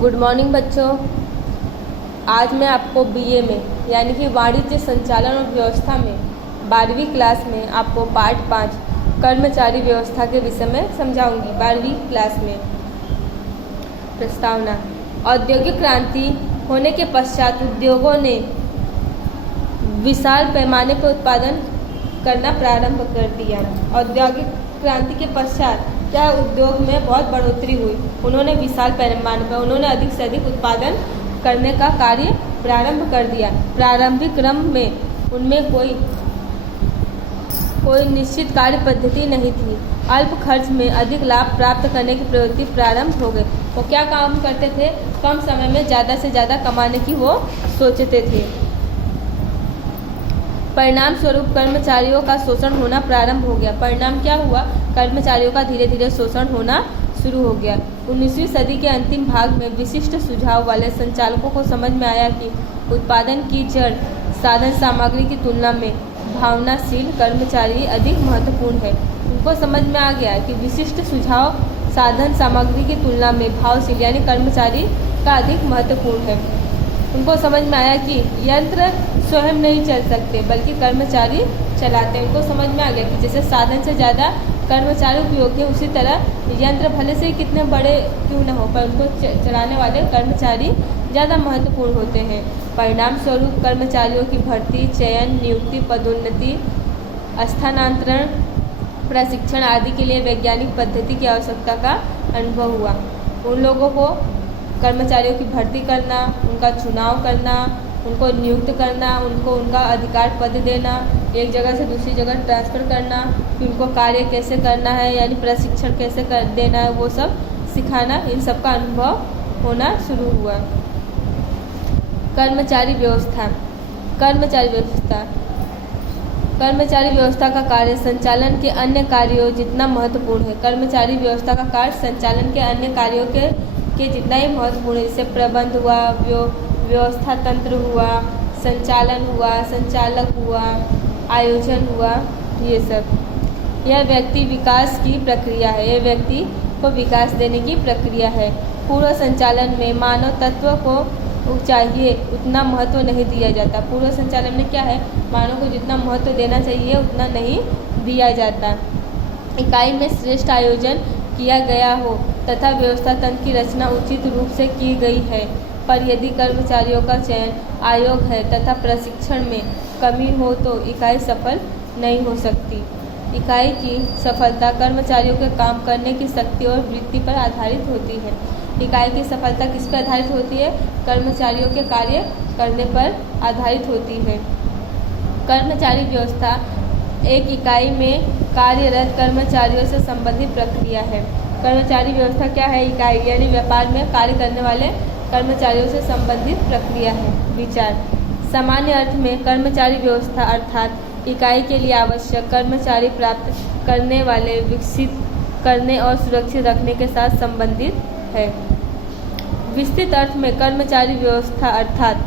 Good morning बच्चों। आज मैं आपको बीए में यानी कि वाणिज्य संचालन और व्यवस्था में 12वीं क्लास में आपको पार्ट 5 कर्मचारी व्यवस्था के विषय में समझाऊंगी। 12वीं क्लास में प्रस्तावना। औद्योगिक क्रांति होने के पश्चात उद्योगों ने विशाल पैमाने पर उत्पादन करना प्रारंभ कर दिया। औद्योगिक क्रांति के पश्चात क्या उद्योग में बहुत बढ़ोतरी हुई। उन्होंने विशाल पैमाने पर उन्होंने अधिक से अधिक उत्पादन करने का कार्य प्रारंभ कर दिया। प्रारंभिक क्रम में उनमें कोई निश्चित कार्य पद्धति नहीं थी। अल्प खर्च में अधिक लाभ प्राप्त करने की प्रवृत्ति प्रारंभ हो गई। वो क्या काम करते थे? कम समय में ज़्यादा से ज़्यादा कमाने की वो सोचते थे। परिणाम स्वरूप कर्मचारियों का शोषण होना प्रारंभ हो गया। परिणाम क्या हुआ? कर्मचारियों का धीरे धीरे शोषण होना शुरू हो गया। 19वीं सदी के अंतिम भाग में विशिष्ट सुझाव वाले संचालकों को समझ में आया कि उत्पादन की जड़ साधन सामग्री की तुलना में भावनाशील कर्मचारी अधिक महत्वपूर्ण है। उनको समझ में आ गया कि विशिष्ट सुझाव साधन सामग्री की तुलना में भावशील यानी कर्मचारी का अधिक महत्वपूर्ण है। उनको समझ में आया कि यंत्र स्वयं नहीं चल सकते बल्कि कर्मचारी चलाते हैं। उनको समझ में आ गया कि जैसे साधन से ज़्यादा कर्मचारी उपयोगी है, उसी तरह यंत्र भले से कितने बड़े क्यों न हो पर उनको चलाने वाले कर्मचारी ज़्यादा महत्वपूर्ण होते हैं। परिणाम स्वरूप कर्मचारियों की भर्ती, चयन, नियुक्ति, पदोन्नति, स्थानांतरण, प्रशिक्षण आदि के लिए वैज्ञानिक पद्धति की आवश्यकता का अनुभव हुआ। उन लोगों को कर्मचारियों की भर्ती करना, उनका चुनाव करना, उनको नियुक्त करना, उनको उनका अधिकार पद देना, एक जगह से दूसरी जगह ट्रांसफ़र करना, कि उनको कार्य कैसे करना है यानी प्रशिक्षण कैसे कर देना है, वो सब सिखाना, इन सब का अनुभव होना शुरू हुआ। कर्मचारी व्यवस्था। कर्मचारी व्यवस्था का कार्य संचालन के अन्य कार्यों जितना महत्वपूर्ण है। कर्मचारी व्यवस्था का कार्य संचालन के अन्य कार्यों के जितना ही महत्वपूर्ण है। जैसे प्रबंध हुआ, व्यवस्था तंत्र हुआ, संचालन हुआ, संचालक हुआ, आयोजन हुआ, ये सब। यह व्यक्ति विकास की प्रक्रिया है। यह व्यक्ति को विकास देने की प्रक्रिया है। पूर्व संचालन में मानव तत्व को चाहिए उतना महत्व नहीं दिया जाता। पूर्व संचालन में क्या है? मानव को जितना महत्व देना चाहिए उतना नहीं दिया जाता। इकाई में श्रेष्ठ आयोजन किया गया हो तथा व्यवस्था तंत्र की रचना उचित रूप से की गई है, पर यदि कर्मचारियों का चयन आयोग है तथा प्रशिक्षण में कमी हो तो इकाई सफल नहीं हो सकती। इकाई की सफलता कर्मचारियों के काम करने की शक्ति और वृत्ति पर आधारित होती है। इकाई की सफलता किस पर आधारित होती है? कर्मचारियों के कार्य करने पर आधारित होती है। कर्मचारी व्यवस्था एक इकाई में कार्यरत कर्मचारियों से संबंधित प्रक्रिया है। कर्मचारी व्यवस्था क्या है? इकाई यानी व्यापार में कार्य करने वाले कर्मचारियों से संबंधित प्रक्रिया है। विचार। सामान्य अर्थ में कर्मचारी व्यवस्था अर्थात इकाई के लिए आवश्यक कर्मचारी प्राप्त करने वाले, विकसित करने और सुरक्षित रखने के साथ संबंधित है। विस्तृत अर्थ में कर्मचारी व्यवस्था अर्थात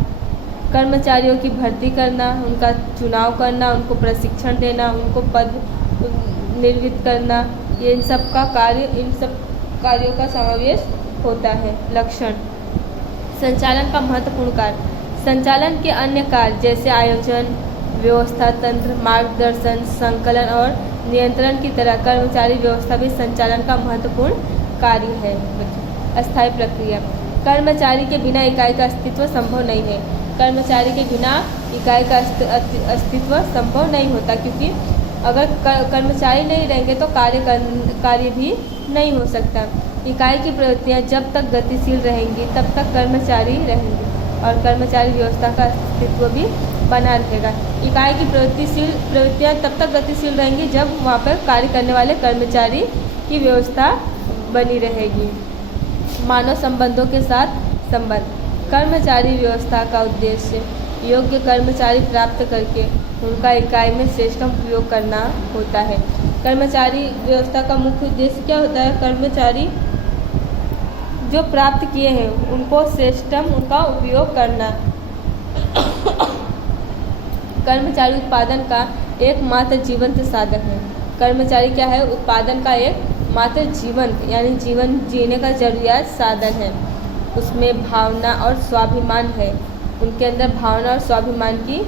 कर्मचारियों की भर्ती करना, उनका चुनाव करना, उनको प्रशिक्षण देना, उनको पद निर्मित करना, इन सब कार्यों का समावेश होता है। लक्षण। संचालन का महत्वपूर्ण कार्य। संचालन के अन्य कार्य जैसे आयोजन, व्यवस्था तंत्र, मार्गदर्शन, संकलन और नियंत्रण की तरह कर्मचारी व्यवस्था भी संचालन का महत्वपूर्ण कार्य है। अस्थायी प्रक्रिया। कर्मचारी के बिना इकाई का अस्तित्व संभव नहीं है। कर्मचारी के बिना इकाई का अस्तित्व संभव नहीं होता, क्योंकि अगर कर्मचारी नहीं रहेंगे तो कार्य भी नहीं हो सकता। इकाई की प्रवृत्तियाँ जब तक गतिशील रहेंगी तब तक कर्मचारी रहेंगे और कर्मचारी व्यवस्था का अस्तित्व भी बना रहेगा। इकाई की प्रवृत्तियाँ तब तक गतिशील रहेंगी जब वहाँ पर कार्य करने वाले कर्मचारी की व्यवस्था बनी रहेगी। मानव संबंधों के साथ संबंध। कर्मचारी व्यवस्था का उद्देश्य योग्य कर्मचारी प्राप्त करके उनका इकाई में श्रेष्ठतम उपयोग करना होता है। कर्मचारी व्यवस्था का मुख्य उद्देश्य क्या होता है? कर्मचारी जो प्राप्त किए हैं उनको श्रेष्ठतम उनका उपयोग करना। कर्मचारी उत्पादन का एकमात्र जीवंत साधन है। कर्मचारी क्या है? उत्पादन का एक मात्र जीवन यानी जीवन जीने का जरूरियात साधन है। उसमें भावना और स्वाभिमान है, उनके अंदर भावना और स्वाभिमान की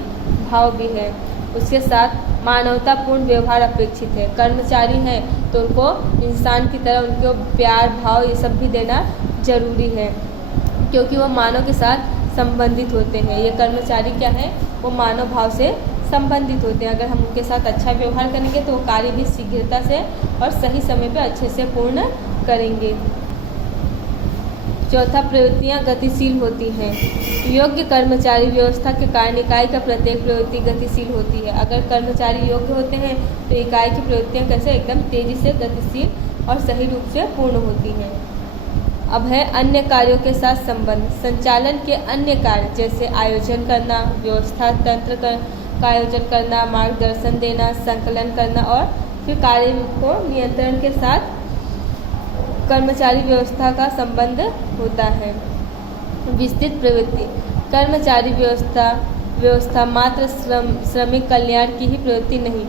भाव भी है। उसके साथ मानवतापूर्ण व्यवहार अपेक्षित है। कर्मचारी हैं तो उनको इंसान की तरह उनको प्यार भाव ये सब भी देना जरूरी है, क्योंकि वो मानव के साथ संबंधित होते हैं। ये कर्मचारी क्या है, वो मानव भाव से संबंधित होते हैं। अगर हम उनके साथ अच्छा व्यवहार करेंगे तो वो कार्य भी शीघ्रता से और सही समय पर अच्छे से पूर्ण करेंगे। चौथा, प्रवृत्तियाँ गतिशील होती हैं। योग्य कर्मचारी व्यवस्था के कारण इकाई का प्रत्येक प्रवृत्ति गतिशील होती है। अगर कर्मचारी योग्य होते हैं तो इकाई की प्रवृत्तियाँ कैसे एकदम तेजी से गतिशील और सही रूप से पूर्ण होती हैं। अब है अन्य कार्यों के साथ संबंध। संचालन के अन्य कार्य जैसे आयोजन करना, व्यवस्था तंत्र का आयोजन करना, मार्गदर्शन देना, संकलन करना और फिर कार्य को नियंत्रण के साथ कर्मचारी व्यवस्था का संबंध होता है। विस्तृत प्रवृत्ति। कर्मचारी व्यवस्था मात्र श्रमिक कल्याण की ही प्रवृत्ति नहीं,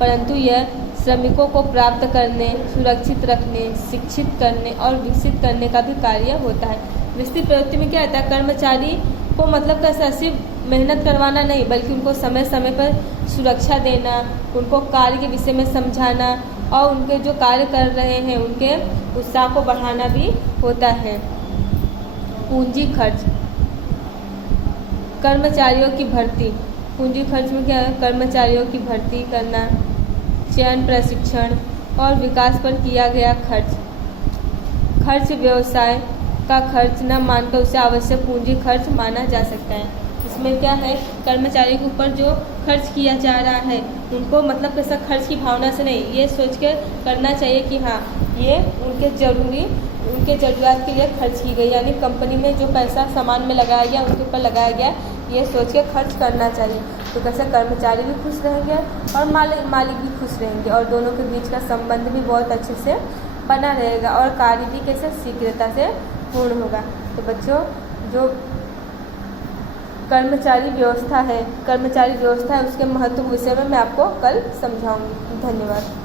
परंतु यह श्रमिकों को प्राप्त करने, सुरक्षित रखने, शिक्षित करने और विकसित करने का भी कार्य होता है। विस्तृत प्रवृत्ति में क्या होता है, कर्मचारी को मतलब कैसा सिर्फ मेहनत करवाना नहीं, बल्कि उनको समय समय पर सुरक्षा देना, उनको कार्य के विषय में समझाना और उनके जो कार्य कर रहे हैं उनके उत्साह को बढ़ाना भी होता है। पूंजी खर्च। कर्मचारियों की भर्ती। पूंजी खर्च में क्या है, कर्मचारियों की भर्ती करना, चयन, प्रशिक्षण और विकास पर किया गया खर्च व्यवसाय का खर्च न मानकर उसे आवश्यक पूंजी खर्च माना जा सकता है। इसमें क्या है, कर्मचारी के ऊपर जो खर्च किया जा रहा है उनको मतलब कैसा खर्च की भावना से नहीं, ये सोच के करना चाहिए कि हाँ ये उनके ज़रूरत के लिए खर्च की गई, यानी कंपनी में जो पैसा सामान में लगाया गया उनके ऊपर लगाया गया, ये सोच के खर्च करना चाहिए। तो कैसे कर्मचारी भी खुश रहेंगे और मालिक भी खुश रहेंगे और दोनों के बीच का संबंध भी बहुत अच्छे से बना रहेगा और कार्य भी कैसे शीघ्रता से पूर्ण होगा। तो बच्चों, जो कर्मचारी व्यवस्था है उसके महत्व विषय में मैं आपको कल समझाऊंगी। धन्यवाद।